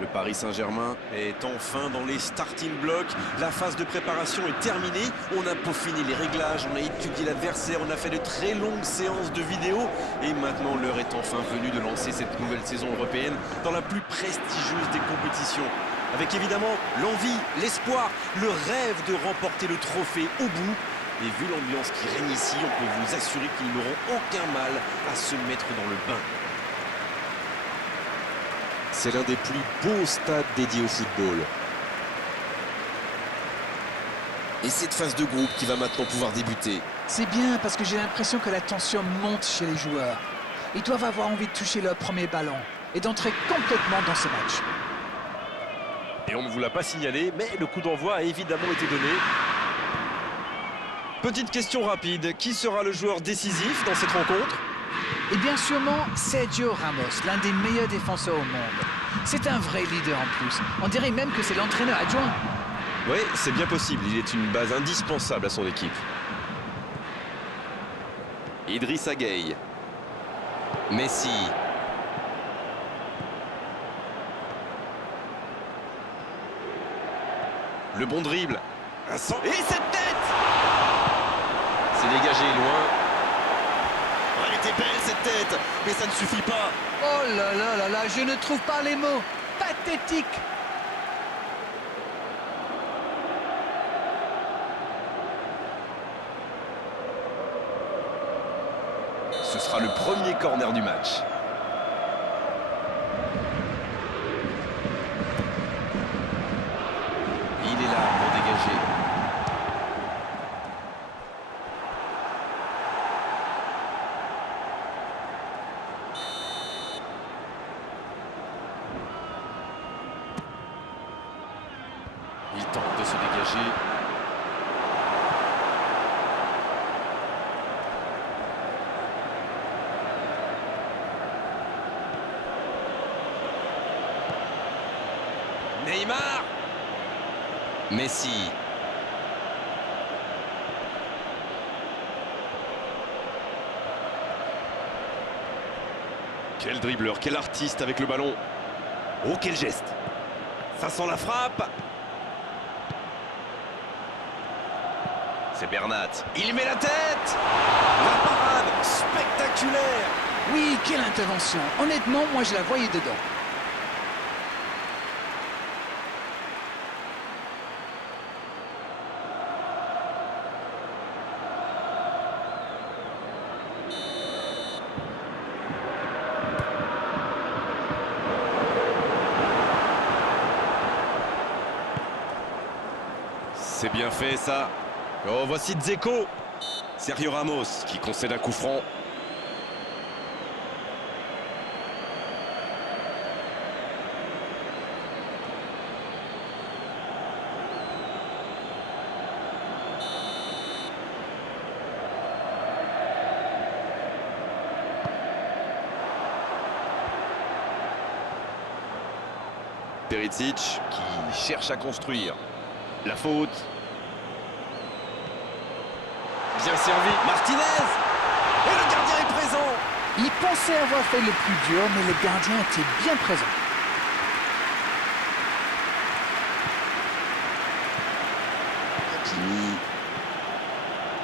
Le Paris Saint-Germain est enfin dans les starting blocks. La phase de préparation est terminée. On a peaufiné les réglages, on a étudié l'adversaire, on a fait de très longues séances de vidéo. Et maintenant, l'heure est enfin venue de lancer cette nouvelle saison européenne dans la plus prestigieuse des compétitions. Avec évidemment l'envie, l'espoir, le rêve de remporter le trophée au bout. Et vu l'ambiance qui règne ici, on peut vous assurer qu'ils n'auront aucun mal à se mettre dans le bain. C'est l'un des plus beaux stades dédiés au football. Et cette phase de groupe qui va maintenant pouvoir débuter. C'est bien parce que j'ai l'impression que la tension monte chez les joueurs. Ils doivent avoir envie de toucher leur premier ballon et d'entrer complètement dans ce match. Et on ne vous l'a pas signalé, mais le coup d'envoi a évidemment été donné. Petite question rapide, qui sera le joueur décisif dans cette rencontre ? Et bien sûrement Sergio Ramos, l'un des meilleurs défenseurs au monde. C'est un vrai leader en plus. On dirait même que c'est l'entraîneur adjoint. Oui, c'est bien possible. Il est une base indispensable à son équipe. Idrissa Gueye. Messi. Le bon dribble. Et cette tête! C'est dégagé loin. Oh, elle était belle cette tête, mais ça ne suffit pas. Oh là là là là, je ne trouve pas les mots. Pathétique. Ce sera le premier corner du match. Il est là pour dégager. Il tente de se dégager. Neymar. Messi. Quel dribbleur, quel artiste avec le ballon. Oh, quel geste. Ça sent la frappe. C'est Bernat. Il met la tête. La parade spectaculaire. Oui, quelle intervention. Honnêtement, moi je la voyais dedans. C'est bien fait ça. Oh, voici Dzeko. Sergio Ramos qui concède un coup franc. Perisic qui cherche à construire. La faute. Bien servi. Martinez. Et le gardien est présent. Il pensait avoir fait le plus dur, mais le gardien était bien présent. Hakimi.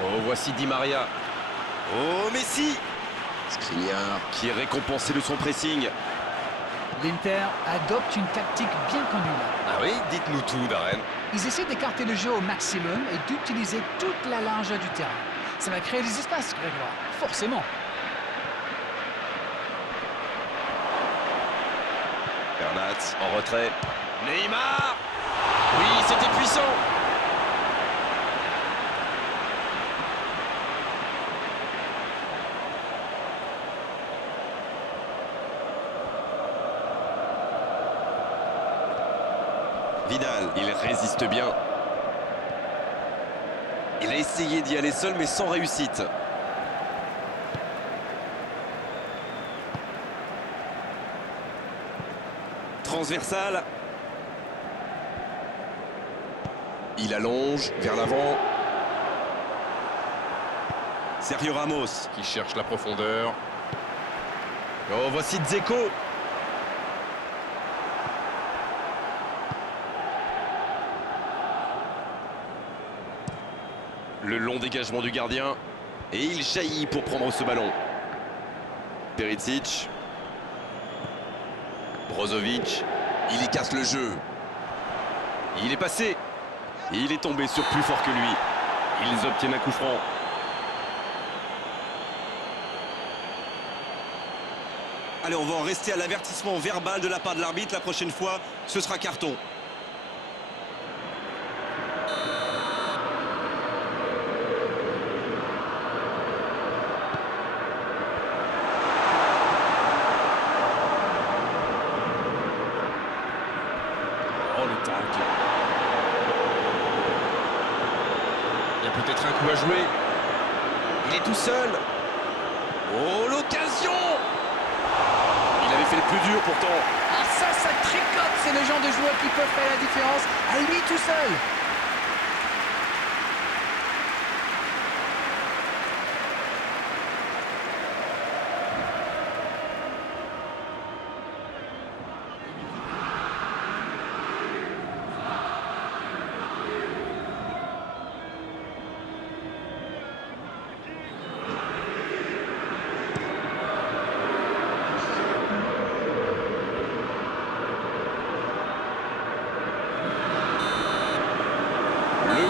Oh, voici Di Maria. Oh, Messi. Skriniar qui est récompensé de son pressing. L'Inter adopte une tactique bien connue là. Ah oui, dites-nous tout, Darren. Ils essaient d'écarter le jeu au maximum et d'utiliser toute la largeur du terrain. Ça va créer des espaces, Grégoire, forcément. Bernat en retrait. Neymar. Oui, c'était puissant. Vidal, il résiste bien. Il a essayé d'y aller seul, mais sans réussite. Transversal. Il allonge vers l'avant. Sergio Ramos qui cherche la profondeur. Oh, voici Dzeko. Le long dégagement du gardien. Et il jaillit pour prendre ce ballon. Perisic. Brozovic. Il y casse le jeu. Il est passé. Et il est tombé sur plus fort que lui. Ils obtiennent un coup franc. Allez, on va en rester à l'avertissement verbal de la part de l'arbitre. La prochaine fois, ce sera carton. Oh, le tacle. Il y a peut-être un coup à jouer. Il est tout seul. Oh, l'occasion! Il avait fait le plus dur pourtant. Ah ça tricote, c'est le genre de joueur qui peut faire la différence à lui tout seul.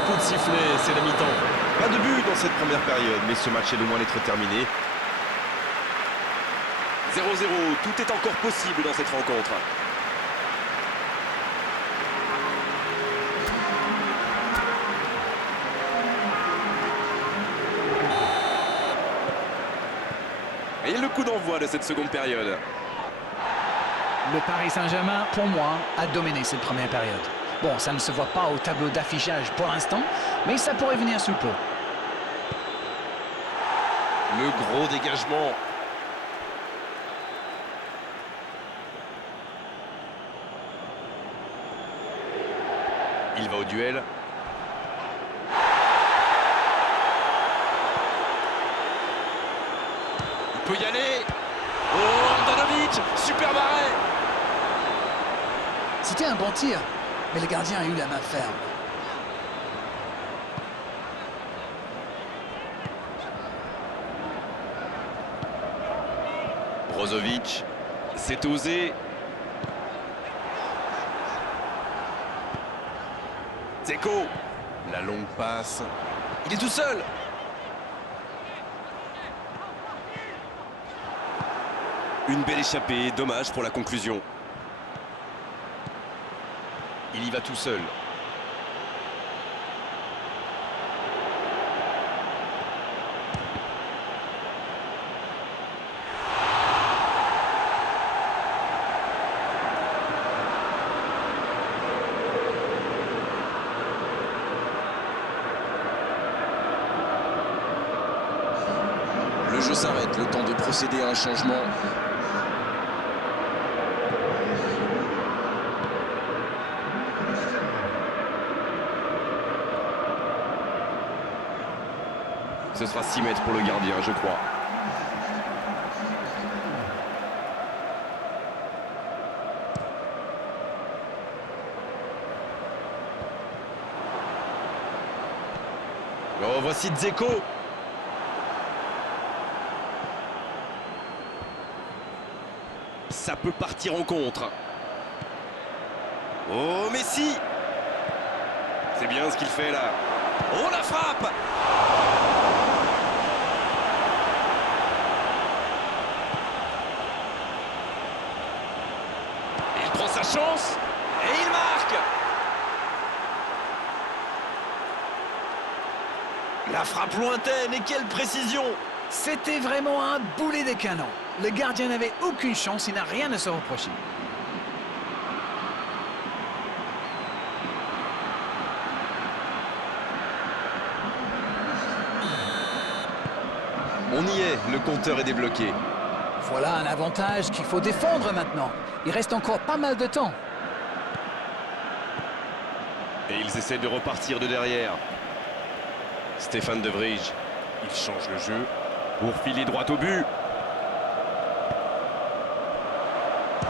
Coup de sifflet, c'est la mi-temps. Pas de but dans cette première période, mais ce match est loin d'être terminé. 0-0, tout est encore possible dans cette rencontre. Et le coup d'envoi de cette seconde période. Le Paris Saint-Germain, pour moi, a dominé cette première période. Bon, ça ne se voit pas au tableau d'affichage pour l'instant, mais ça pourrait venir sous peu. Le gros dégagement. Il va au duel. Il peut y aller. Oh, Andanovic, super arrêt. C'était un bon tir, mais le gardien a eu la main ferme. Brozovic, c'est osé. Dzeko, la longue passe. Il est tout seul. Une belle échappée, dommage pour la conclusion. Il y va tout seul. Le jeu s'arrête, le temps de procéder à un changement. Ce sera 6 mètres pour le gardien, je crois. Oh, voici Dzeko. Ça peut partir en contre. Oh, Messi. C'est bien ce qu'il fait là. Oh, la frappe. Il prend sa chance et il marque. La frappe lointaine et quelle précision. C'était vraiment un boulet de canon. Le gardien n'avait aucune chance, il n'a rien à se reprocher. On y est, le compteur est débloqué. Voilà un avantage qu'il faut défendre maintenant. Il reste encore pas mal de temps. Et ils essaient de repartir de derrière. Stéphane De Vrij, il change le jeu pour filer droit au but.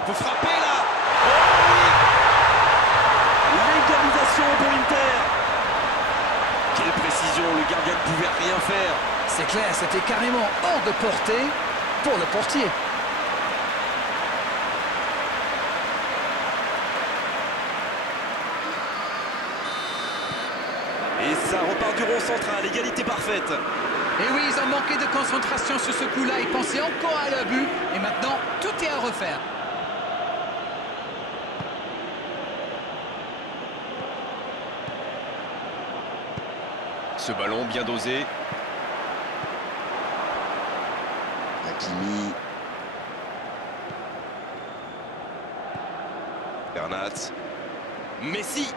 Faut frapper là. Oh oui. L'égalisation pour l'Inter. Quelle précision, le gardien de c'est clair, c'était carrément hors de portée pour le portier. Et ça repart du rond central, égalité parfaite. Et oui, ils ont manqué de concentration sur ce coup-là. Ils pensaient encore à leur but. Et maintenant, tout est à refaire. Ce ballon bien dosé. Hakimi. Bernat. Messi.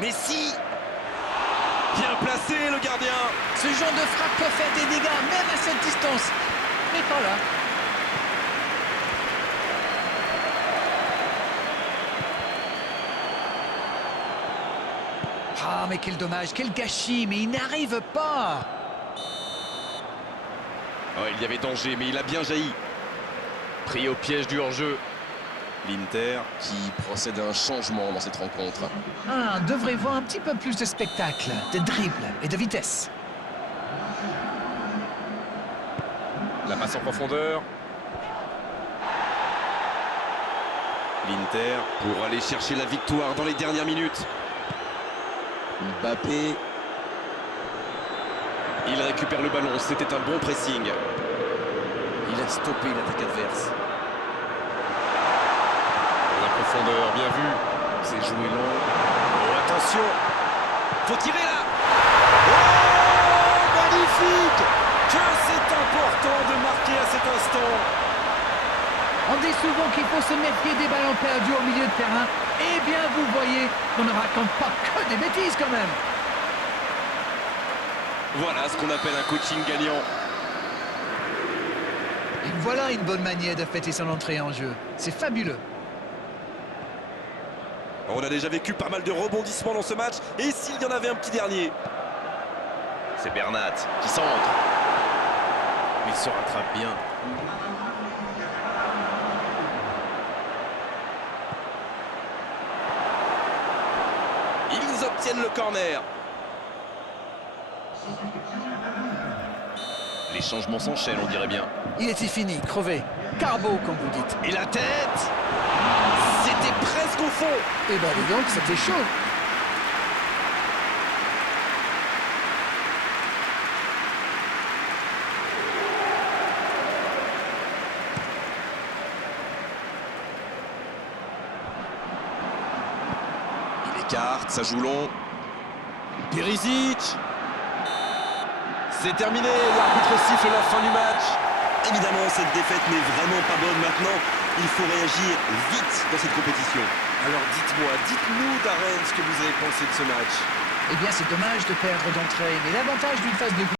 Messi. Bien placé le gardien. Ce genre de frappe peut faire des dégâts, même à cette distance. Mais pas là. Ah, mais quel dommage, quel gâchis, mais il n'arrive pas. Oh, il y avait danger, mais il a bien jailli. Pris au piège du hors-jeu. L'Inter. Qui procède à un changement dans cette rencontre. Ah, on devrait voir un petit peu plus de spectacle, de dribble et de vitesse. La passe en profondeur. L'Inter pour aller chercher la victoire dans les dernières minutes. Mbappé. Il récupère le ballon, c'était un bon pressing. Il a stoppé l'attaque adverse. La profondeur, bien vu. C'est joué long. Oh, attention. Faut tirer là. Oh, magnifique. Que c'est important de marquer à cet instant. On dit souvent qu'il faut se méfier des ballons perdus au milieu de terrain. Eh bien, vous voyez qu'on ne raconte pas que des bêtises quand même. Voilà ce qu'on appelle un coaching gagnant. Et voilà une bonne manière de fêter son entrée en jeu. C'est fabuleux. On a déjà vécu pas mal de rebondissements dans ce match. Et s'il y en avait un petit dernier? C'est Bernat qui centre. Il se rattrape bien. Ils obtiennent le corner. Les changements s'enchaînent, on dirait bien. Il était fini, crevé. Carbo, comme vous dites. Et la tête, c'était presque au fond. Eh ben, dis donc, c'était chaud. Il écarte, ça joue long. Perisic. C'est terminé, l'arbitre siffle la fin du match. Évidemment, cette défaite n'est vraiment pas bonne maintenant. Il faut réagir vite dans cette compétition. Alors dites-nous Darren ce que vous avez pensé de ce match. Eh bien, c'est dommage de perdre d'entrée, mais l'avantage d'une phase de groupe